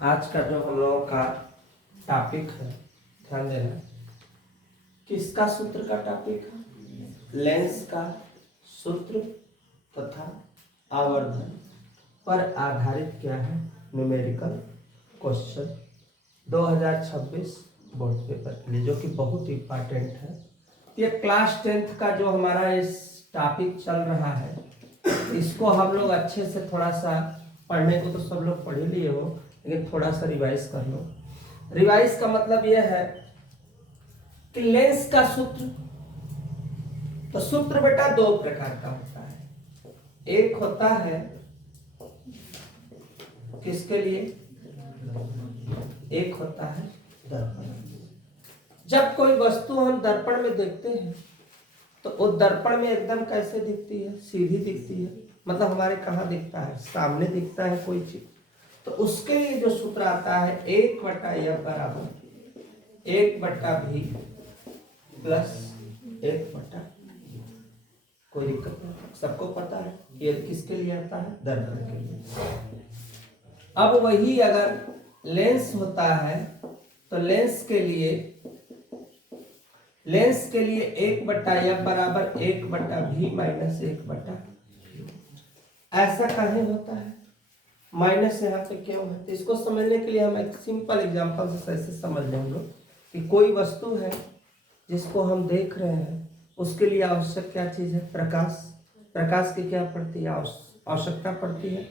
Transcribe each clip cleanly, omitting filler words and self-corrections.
आज का जो हम लोगों का टॉपिक है, ध्यान देना, किसका सूत्र का टॉपिक है? लेंस का सूत्र तथा आवर्धन पर आधारित क्या है न्यूमेरिकल क्वेश्चन 2026 बोर्ड पेपर के लिए, जो कि बहुत इंपॉर्टेंट है। ये क्लास 10th का जो हमारा इस टॉपिक चल रहा है, इसको हम लोग अच्छे से थोड़ा सा पढ़ने को तो सब लोग पढ़ ही लिए हो, लेकिन थोड़ा सा रिवाइज कर लो। रिवाइज का मतलब यह है कि लेंस का सूत्र, तो सूत्र बेटा दो प्रकार का होता है। एक होता है किसके लिए? एक होता है दर्पण। जब कोई वस्तु हम दर्पण में देखते हैं तो वो दर्पण में एकदम कैसे दिखती है? सीधी दिखती है। मतलब हमारे कहाँ दिखता है? सामने दिखता है कोई चीज। तो उसके लिए जो सूत्र आता है 1/f बराबर 1/v प्लस 1/, कोई दिक्कत नहीं, सबको पता है ये किसके लिए आता है? दर्पण के लिए। अब वही अगर लेंस होता है तो लेंस के लिए 1/f बराबर 1/v माइनस 1/, ऐसा काहे होता है? माइनस यहाँ पे क्यों है? तो इसको समझने के लिए हम एक सिंपल एग्जांपल से ऐसे समझ लेंगे कि कोई वस्तु है जिसको हम देख रहे हैं, उसके लिए आवश्यक क्या चीज है? प्रकाश। प्रकाश की क्या पड़ती है? आवश्यकता पड़ती है।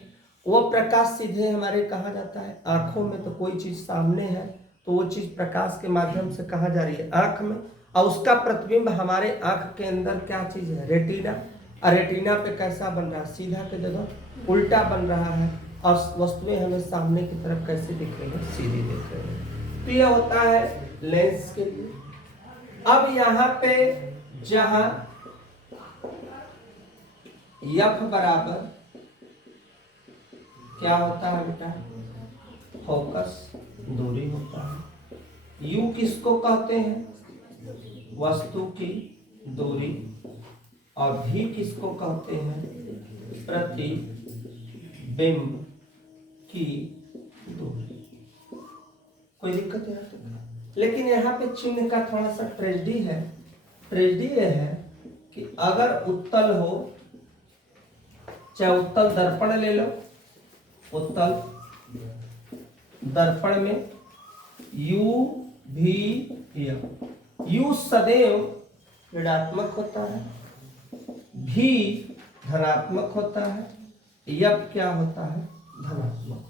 वो प्रकाश सीधे हमारे कहाँ जाता है? आंखों में। तो कोई चीज सामने है तो वो चीज प्रकाश के माध्यम से कहाँ जा रही है? आंख में। और उसका प्रतिबिंब हमारे आंख के अंदर क्या चीज है? रेटिना। और रेटिना पे कैसा बन रहा है? सीधा के जगह उल्टा बन रहा है। और वस्तुएं हमें सामने की तरफ कैसे दिख रही है? सीधी दिख रही है। तो यह होता है लेंस के लिए। अब यहाँ पे जहां एफ बराबर क्या होता है बेटा? फोकस दूरी होता है। यू किसको कहते हैं? वस्तु की दूरी। और भी किसको कहते हैं? प्रतिबिंब की दूरी। कोई दिक्कत है? लेकिन यहाँ पे चिन्ह का थोड़ा सा ट्रेजेडी है। ट्रेजेडी यह है कि अगर उत्तल हो, चाहे उत्तल दर्पण ले लो, उत्तल दर्पण में यू भी यू सदैव ऋणात्मक होता है, भी धनात्मक होता है, यब क्या होता है? धनात्मक।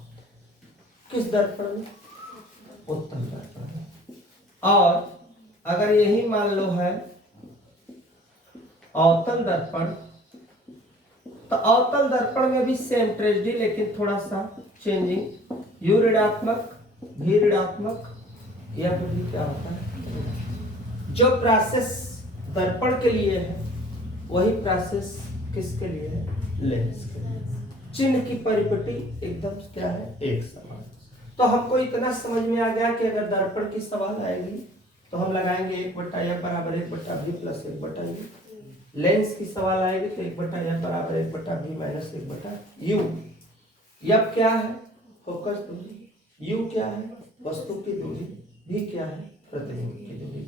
किस दर्पण में? उत्तल दर्पण में। और अगर यही मान लो है अवतल दर्पण, तो अवतल दर्पण में भी सेम ट्रेजेडी, लेकिन थोड़ा सा चेंजिंग। यू ऋणात्मक, भी ऋणात्मक, या भी क्या होता है? जो प्रोसेस दर्पण के लिए है वही प्रोसेस किसके लिए है? लेंस के लिए। चिन्ह की परिपटी एकदम क्या है? एक समान। तो हमको इतना समझ में आ गया कि अगर दर्पण की सवाल आएगी तो हम लगाएंगे 1/f बराबर 1/v प्लस 1/u। लेंस की सवाल आएगी तो 1/f बराबर 1/v माइनस 1/u। यब क्या है? फोकस दूरी। यू क्या है? वस्तु की दूरी। भी क्या है? प्रतिबिंब की दूरी।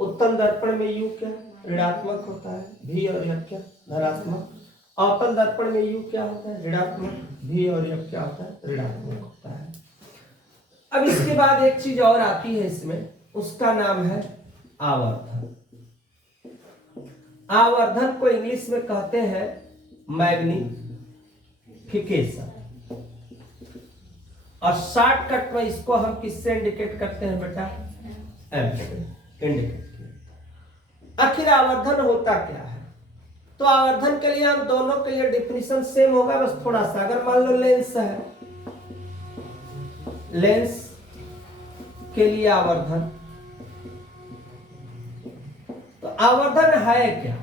उत्तल दर्पण में यू क्या? ऋणात्मक होता है, भी और यब क्या? धनात्मक। अवतल दर्पण में यू क्या होता है? ऋणात्मक, भी और यब क्या होता है? ऋणात्मक होता है। अब इसके बाद एक चीज और आती है इसमें, उसका नाम है आवर्धन। आवर्धन को इंग्लिश में कहते हैं मैग्निफिकेशन। और शॉर्टकट में इसको हम किससे इंडिकेट करते हैं बेटा? एम से इंडिकेट। आखिर आवर्धन होता क्या है? तो आवर्धन के लिए हम दोनों के लिए डिफिनीशन सेम होगा, बस थोड़ा सा। अगर मान लो लेंस है, लेंस के लिए आवर्धन, तो आवर्धन है क्या?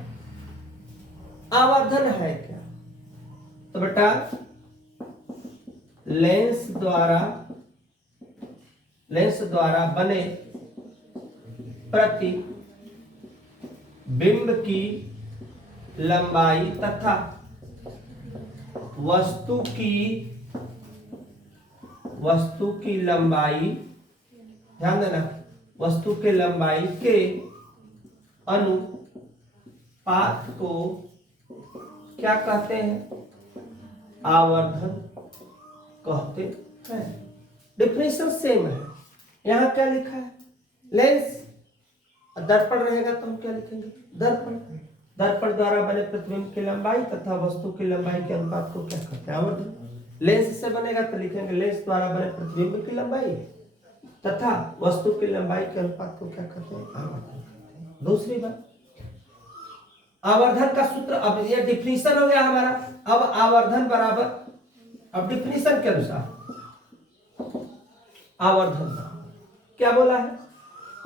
आवर्धन है क्या? तो बेटा लेंस द्वारा बने प्रतिबिंब की लंबाई तथा वस्तु की लंबाई, ध्यान देना, वस्तु की लंबाई के अनुपात को क्या कहते हैं? आवर्धन कहते हैं। डिफिनेशन सेम है। यहां क्या लिखा है? लेंस, दर्पण रहेगा तो हम क्या लिखेंगे? दर्पण। दर्पण द्वारा बने प्रतिबिंब की लंबाई तथा वस्तु की लंबाई के अनुपात को क्या कहते हैं? आवर्धन। लेंस से बनेगा तो लिखेंगे लेंस द्वारा बने प्रतिबिंब की लंबाई तथा वस्तु की लंबाई के अनुपात को क्या कहते हैं? आवर्धन। दूसरी बात, आवर्धन का सूत्र, अब ये डिफिनीशन हो गया हमारा। अब आवर्धन बराबर, अब डिफिनीशन के अनुसार आवर्धन क्या बोला है?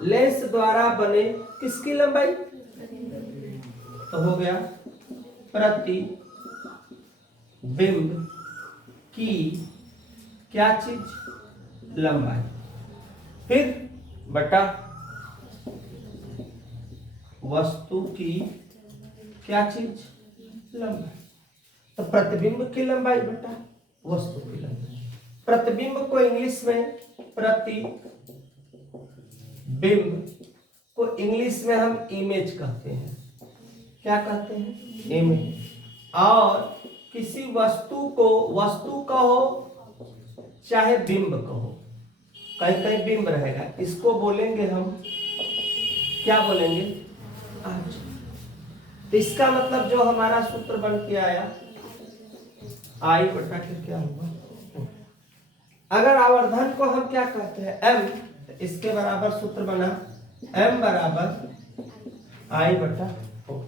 लेंस द्वारा बने किसकी लंबाई? तो हो गया प्रतिबिंब की क्या चीज? लंबाई। फिर बटा वस्तु की क्या चीज? लंबाई। तो प्रतिबिंब की लंबाई बटा वस्तु की लंबाई। प्रतिबिंब को इंग्लिश में प्रतिबिंब को इंग्लिश में हम इमेज कहते हैं। क्या कहते हैं? इमेज। और किसी वस्तु को, वस्तु कहो चाहे बिंब कहो, कहीं कहीं बिंब रहेगा, इसको बोलेंगे हम, क्या बोलेंगे? आज। तो इसका मतलब जो हमारा सूत्र बन के आया आई बटा के क्या होगा? अगर आवर्धन को हम क्या कहते हैं? m, तो इसके बराबर सूत्र बना m बराबर आई बटा ओ।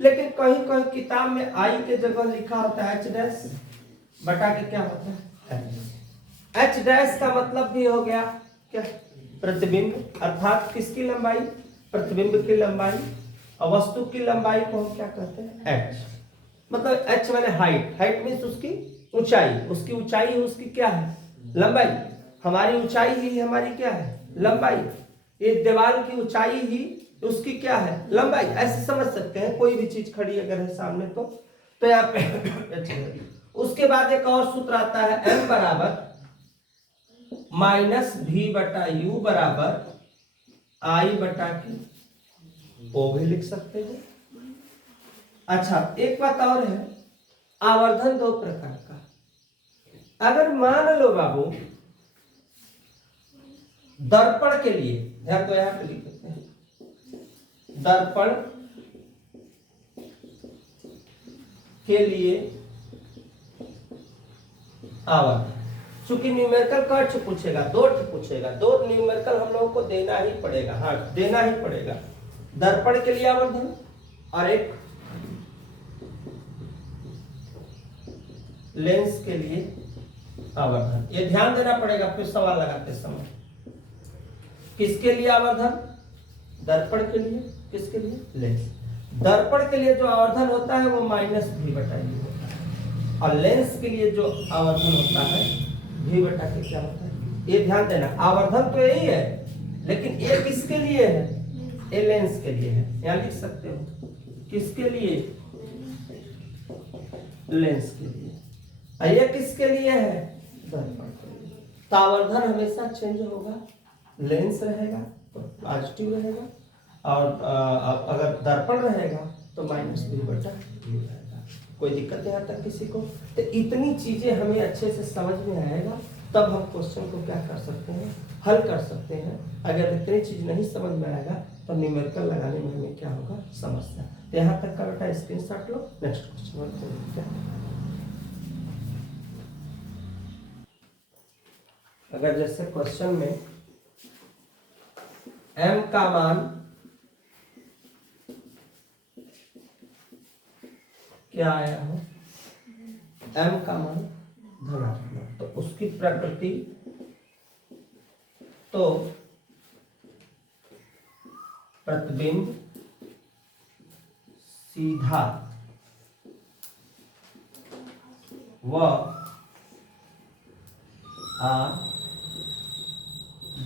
लेकिन कहीं कहीं किताब में आई के जगह लिखा होता है h डैश बटा के क्या होता है? h डैश का मतलब भी हो गया क्या? प्रतिबिंब, अर्थात किसकी लंबाई? प्रतिबिंब की लंबाई। और वस्तु की लंबाई को हम क्या कहते हैं? h। मतलब h माने हाइट। हाइट मीन्स उसकी ऊंचाई। उसकी ऊंचाई उसकी क्या है? लंबाई। हमारी ऊंचाई ही हमारी क्या है? लंबाई। ये दीवार की ऊंचाई ही उसकी क्या है? लंबाई। ऐसे समझ सकते हैं, कोई भी चीज खड़ी अगर है सामने तो यहाँ पे उसके बाद एक और सूत्र आता है m बराबर माइनस v बटा u बराबर आई बटा की ओ भी लिख सकते हैं। अच्छा, एक बात और है, आवर्धन दो प्रकार का। अगर मान लो बाबू दर्पण के लिए, ध्यान तो यहां पे लिख देते हैं, दर्पण के लिए आवर्धन, चूंकि न्यूमेरिकल कर्च पूछेगा, दो पूछेगा, दो न्यूमेरिकल हम लोगों को देना ही पड़ेगा। हाँ, देना ही पड़ेगा। दर्पण के लिए आवर्धन और एक लेंस के लिए आवर्धन। ये ध्यान देना पड़ेगा फिर सवाल लगाते समय। किसके लिए आवर्धन? दर्पण के लिए। किसके लिए? लेंस। दर्पण के लिए जो आवर्धन होता है वो माइनस v बटा u होता है, और लेंस के लिए जो आवर्धन होता है v बटा के क्या होता है? ये ध्यान देना, आवर्धन तो यही है, लेकिन ये किसके लिए है? ये लेंस के लिए है। यहाँ लिख सकते हो किसके लिए? लेंस के लिए। और ये किसके लिए है? दर्पण के लिए। तो आवर्धन हमेशा चेंज होगा, लेंस रहेगा तो पॉजिटिव रहेगा, और अगर दर्पण रहेगा तो माइनस v बटा u रहेगा। कोई दिक्कत यहाँ तक किसी को? तो इतनी चीजें हमें अच्छे से समझ में आएगा, तब हम क्वेश्चन को क्या कर सकते हैं? हल कर सकते हैं। अगर इतनी चीज नहीं समझ में आएगा तो न्यूमेरिकल लगाने में हमें क्या होगा? समस्या। तो यहाँ तक का बेटा स्क्रीनशॉट लो। Next question. अगर जैसे क्वेश्चन में m का मान क्या आया हो? m का मान धनात्मक, तो उसकी प्रकृति तो प्रतिबिंब सीधा व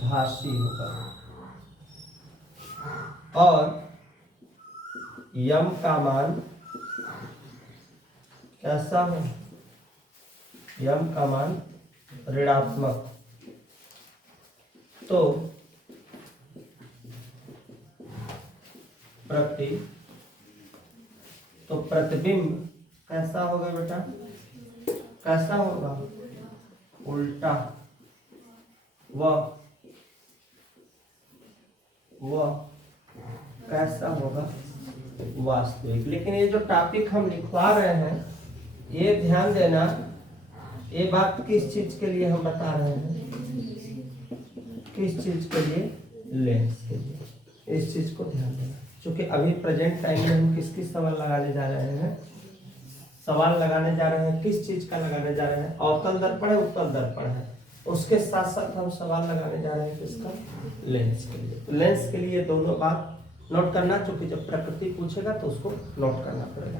आभासी होगा, और यम का मान कैसा हो? यम का मान ऋणात्मक तो प्रतिबिंब कैसा होगा बेटा, कैसा होगा, उल्टा व कैसा होगा, वास्तविक। लेकिन ये जो टॉपिक हम लिखवा रहे हैं, ये ध्यान देना, ये बात किस चीज के लिए हम बता रहे हैं, किस चीज के लिए, लेंस के लिए। इस चीज को ध्यान देना, क्योंकि अभी प्रेजेंट टाइम में हम किस किस सवाल लगाने जा रहे हैं, सवाल लगाने जा रहे हैं, किस चीज का लगाने जा रहे हैं, अवतल दर्पण है, उत्तल दर्पण है, उसके साथ साथ हम सवाल लगाने जा रहे हैं किसका, लेंस के लिए। तो लेंस के लिए दोनों बात नोट करना, क्योंकि जब प्रकृति पूछेगा तो उसको नोट करना पड़ेगा।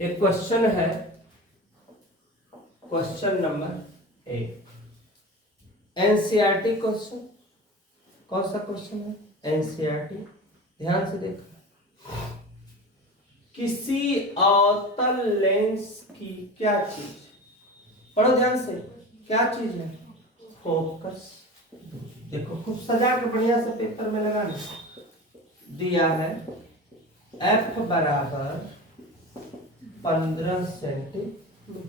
एक क्वेश्चन है, क्वेश्चन नंबर 8, एनसीईआरटी क्वेश्चन। कौन सा क्वेश्चन है, एनसीईआरटी। ध्यान से देखो, किसी अवतल लेंस की क्या चीज, पढ़ो ध्यान से, क्या चीज है, फोकस। देखो खूब सजा के बढ़िया से पेपर में लगाना। दिया है f बराबर 15 सेंटीमीटर,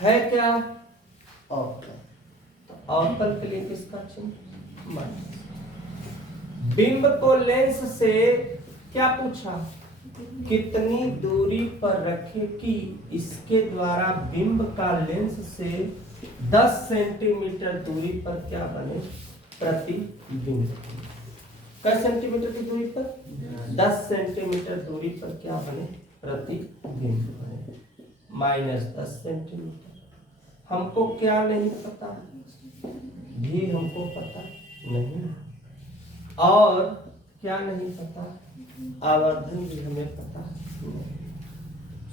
है क्या, अवतल। अवतल के लिए किसका चिन्ह, माइनस। बिंब को लेंस से क्या पूछा, कितनी दूरी पर रखे कि इसके द्वारा बिंब का लेंस से 10 सेंटीमीटर दूरी पर क्या बने, प्रतिबिंब। कितने सेंटीमीटर की दूरी पर, 10 सेंटीमीटर दूरी पर क्या बने, प्रतिबिंब बने, -10 सेंटीमीटर। हमको क्या नहीं पता, भी हमको पता नहीं, और क्या नहीं पता, आवर्धन भी हमें पता नहीं।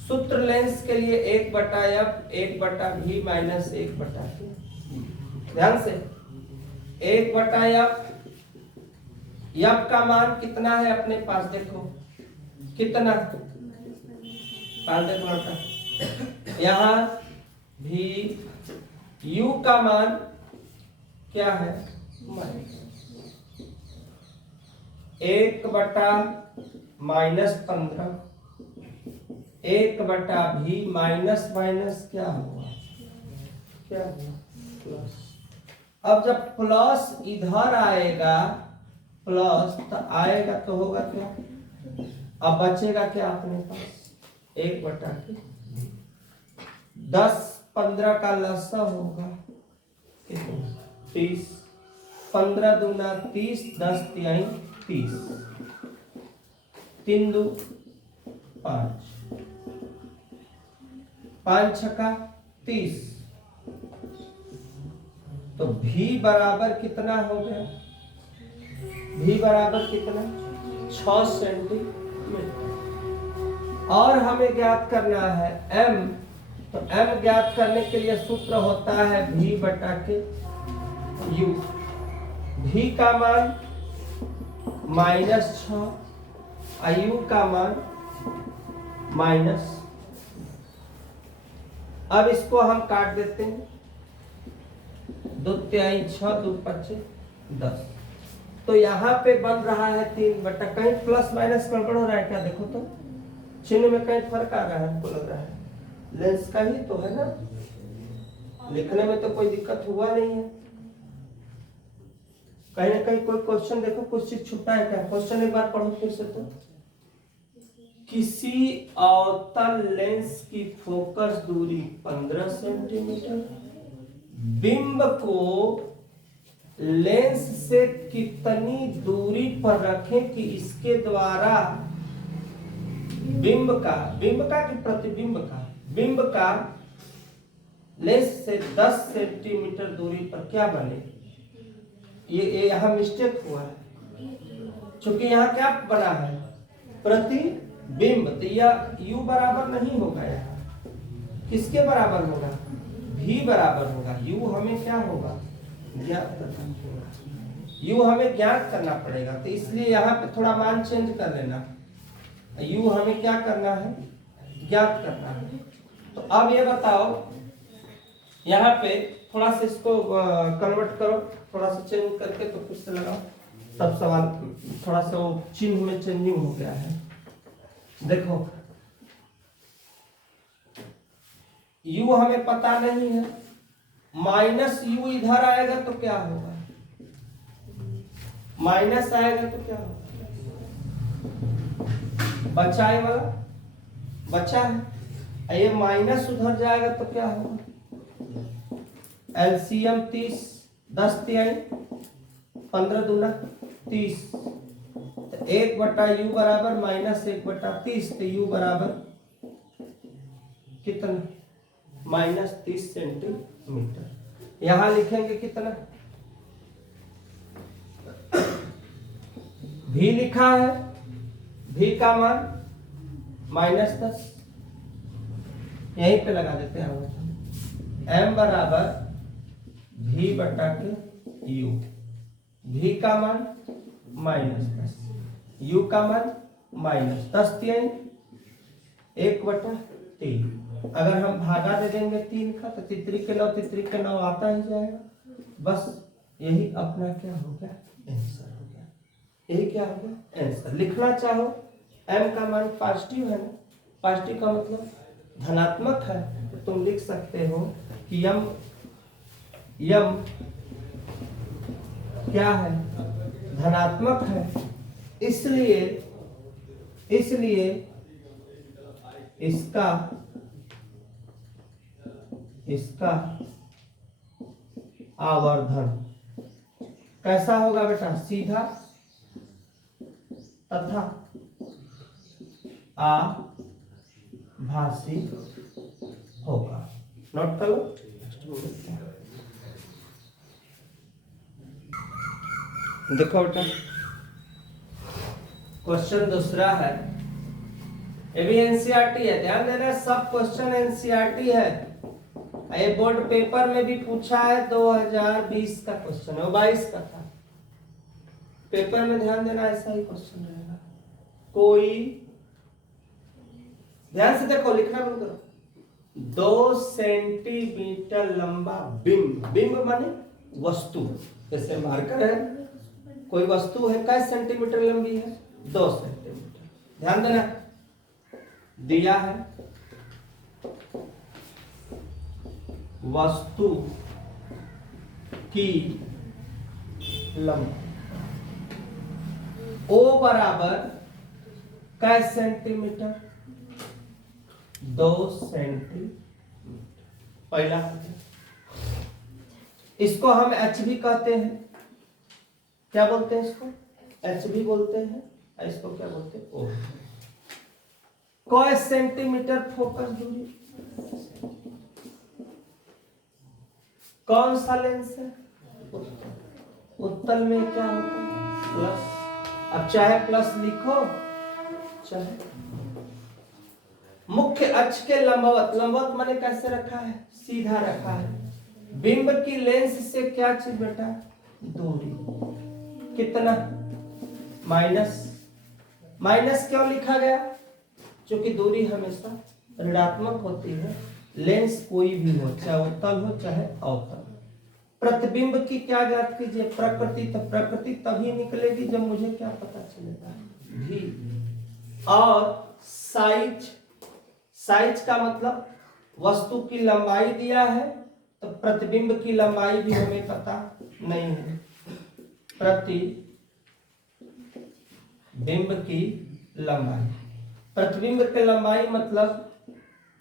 सूत्र लेंस के लिए 1/f 1/v माइनस 1/t। ध्यान से, 1/f, f का मान कितना है अपने पास, देखो कितना, 5 देखो यहाँ भी u का मान क्या है, -1/-15, 1/v माइनस माइनस क्या हुआ, क्या हुआ, प्लस। अब जब प्लस इधर आएगा, प्लस तो आएगा तो होगा क्या, अब बचेगा क्या अपने पास, 1/, 10-15 का लसा होगा कितना, 30, 15 दूना 30, 10 तिहाई 30, 3 दू 5, 5 छक्का 30, तो भी बराबर कितना हो गया, भी बराबर कितना, 6 सेंटीमीटर। और हमें ज्ञात करना है m, तो m ज्ञात करने के लिए सूत्र होता है v/u। v का मान -6, u का मान माइनस। अब इसको हम काट देते हैं, 2 तिहाई 6, 2 5 10। तो यहाँ पे बन रहा है 3/, कहीं प्लस माइनस गड़बड़ हो रहा है क्या, देखो तो चिन्ह में कहीं फर्क आ रहा है, हमको लग रहा है लेंस का ही तो है ना, लिखने में तो कोई दिक्कत हुआ नहीं है। कहीं ना कहीं कोई क्वेश्चन देखो, कुछ चीज छुपा है क्या, क्वेश्चन एक बार पढ़ो फिर से। तो किसी अवतल लेंस की फोकस दूरी 15 सेंटीमीटर, बिंब को लेंस से कितनी दूरी पर रखें कि इसके द्वारा बिंब का कि प्रतिबिंब का, बिंब का लेंस से 10 सेंटीमीटर दूरी पर क्या बने। ये यहाँ मिस्टेक हुआ है, क्योंकि यहाँ क्या बना है, प्रतिबिंब, तो यह u बराबर नहीं होगा, यहाँ किसके बराबर होगा, v बराबर होगा। u हमें क्या होगा, ज्ञात करना होगा, u हमें ज्ञात करना पड़ेगा, तो इसलिए यहाँ पे थोड़ा मान चेंज कर लेना। u हमें क्या करना है, ज्ञात करना है। तो अब ये बताओ यहाँ पे थोड़ा सा इसको कन्वर्ट करो, थोड़ा सा चेंज करके, तो फिर से लगाओ, तब सवाल थोड़ा सा वो चिन्ह में चेंजिंग हो गया है। देखो u हमें पता नहीं है, माइनस u इधर आएगा तो क्या होगा, माइनस आएगा तो क्या होगा, बचाए वाला बचा है, ये माइनस उधर जाएगा तो क्या होगा, एलसीएम 30, 10 तिहाई 15 दूना 30, तो 1/u बराबर -1/30, तो u बराबर कितना, -30 सेंटीमीटर। यहां लिखेंगे कितना, v लिखा है, v का मान -10, यहीं पे लगा देते हैं, m बराबर v/u, v का मान -10, u का मान -10 तिहाई 1/3। अगर हम भागा दे देंगे 3 का, तो तितरी के 9 आता ही जाएगा। बस यही अपना क्या हो गया, आंसर हो गया। यही क्या हो गया, आंसर। लिखना चाहो, m का मान पॉजिटिव है ना, पॉजिटिव का मतलब धनात्मक है, तो तुम लिख सकते हो कि यम क्या है, धनात्मक है, इसलिए इसका आवर्धन कैसा होगा बेटा, सीधा तथा आभासी होगा। नोट करो। देखो बेटा, क्वेश्चन दूसरा है, ये भी एनसीईआरटी है, ध्यान देना, सब क्वेश्चन एनसीईआरटी है। ये बोर्ड पेपर में भी पूछा है, 2020 का क्वेश्चन है, 22 का था पेपर में, ध्यान देना, ऐसा ही क्वेश्चन रहेगा। कोई ध्यान से देखो, लिखना बंद करो। 2 सेंटीमीटर लंबा बिंब, बिंब माने वस्तु, जैसे मार्कर है, कोई वस्तु है, कितने सेंटीमीटर लंबी है, 2 सेंटीमीटर। ध्यान देना, दिया है वस्तु की लंबाई O बराबर कै सेंटीमीटर, 2 सेंटीमीटर। पहला, इसको हम एच भी कहते हैं, क्या बोलते हैं इसको, एच भी बोलते हैं, और इसको क्या बोलते हैं, ओ। कै सेंटीमीटर फोकस दूरी, कौन सा लेंस है, उत्तल में क्या होता है, प्लस। अब चाहे प्लस लिखो, चाहे मुख्य अक्ष के लंबवत, लंबवत माने कैसे रखा है, सीधा रखा है। बिंब की लेंस से क्या चीज बेटा, दूरी कितना, माइनस। माइनस क्यों लिखा गया, क्योंकि दूरी हमेशा ऋणात्मक होती है, लेंस कोई भी हो, चाहे उत्तल हो चाहे अवतल। प्रतिबिंब की क्या ज्ञात कीजिए, प्रकृति। तो प्रकृति तभी निकलेगी जब मुझे क्या पता चलेगा, भी। और साइज, साइज का मतलब वस्तु की लंबाई दिया है, तो प्रतिबिंब की लंबाई भी हमें पता नहीं है। प्रतिबिंब की लंबाई, प्रतिबिंब की लंबाई मतलब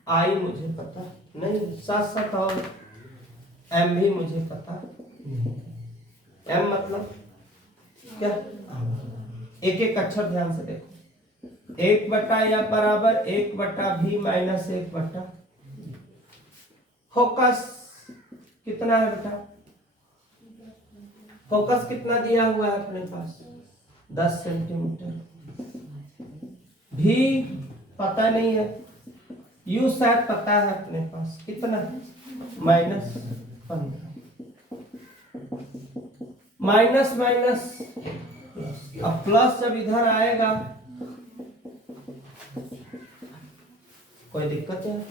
आई मुझे पता नहीं, साथ साथ और एम भी मुझे पता नहीं। एम मतलब क्या, एक एक अक्षर ध्यान से देखो। 1/f बराबर 1/v माइनस 1/, फोकस कितना है बेटा, फोकस कितना दिया हुआ है अपने पास, 10 सेंटीमीटर। भी पता नहीं है, यू शायद पता है अपने पास, कितना, -15। माइनस माइनस अब प्लस जब इधर आएगा, कोई दिक्कत है,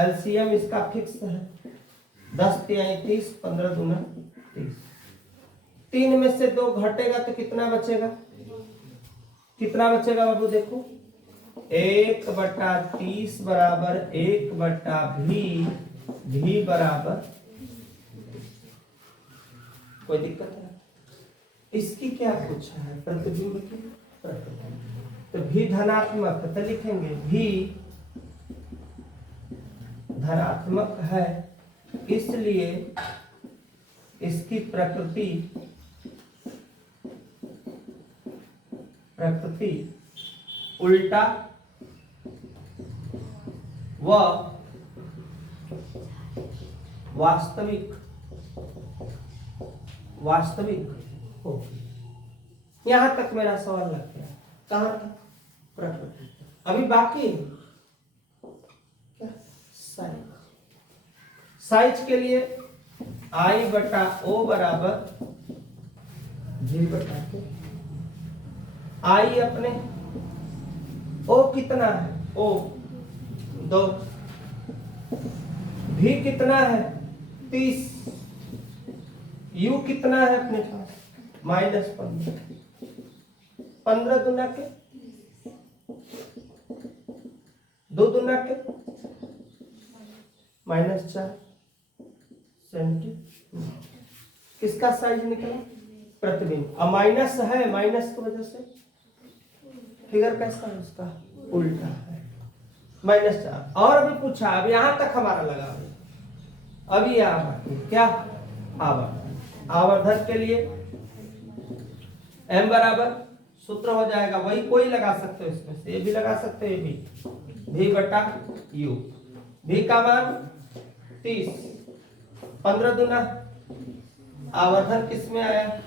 एलसीएम इसका फिक्स है 10 तिहाई 30, 15 दूना 30। 3 में से 2 घटेगा तो कितना बचेगा? कितना बचेगा बाबू? देखो 1/30 बराबर 1/v बराबर, कोई दिक्कत है? इसकी क्या पूछा है? प्रतिबिंब की प्रतिबिंब। तो भी धनात्मक तो लिखेंगे भी धनात्मक है, इसलिए इसकी प्रकृति उल्टा व वास्तविक हो। यहां तक मेरा सवाल लग गया। कहां तक? प्रकृति। अभी बाकी क्या? साइज के लिए I/O बराबर V/K। आई अपने O कितना है? O 2। V कितना है? 30। U कितना है अपने पास? -15। 15 दूना के 2 दूना के -4 सेंटीमीटर। किसका साइज निकला? प्रतिबिंब। अब माइनस है, माइनस की वजह से फिगर कैसा है उसका? उल्टा है, -4। और अभी पूछा, अब यहां तक हमारा लगा। अभी क्या? आवर्धन के लिए m बराबर सूत्र हो जाएगा, वही कोई लगा सकते हो, इसमें से ये भी लगा सकते हो, ये भी V/U। V का मान 30, 15 दूना आवर्धन किस में आया?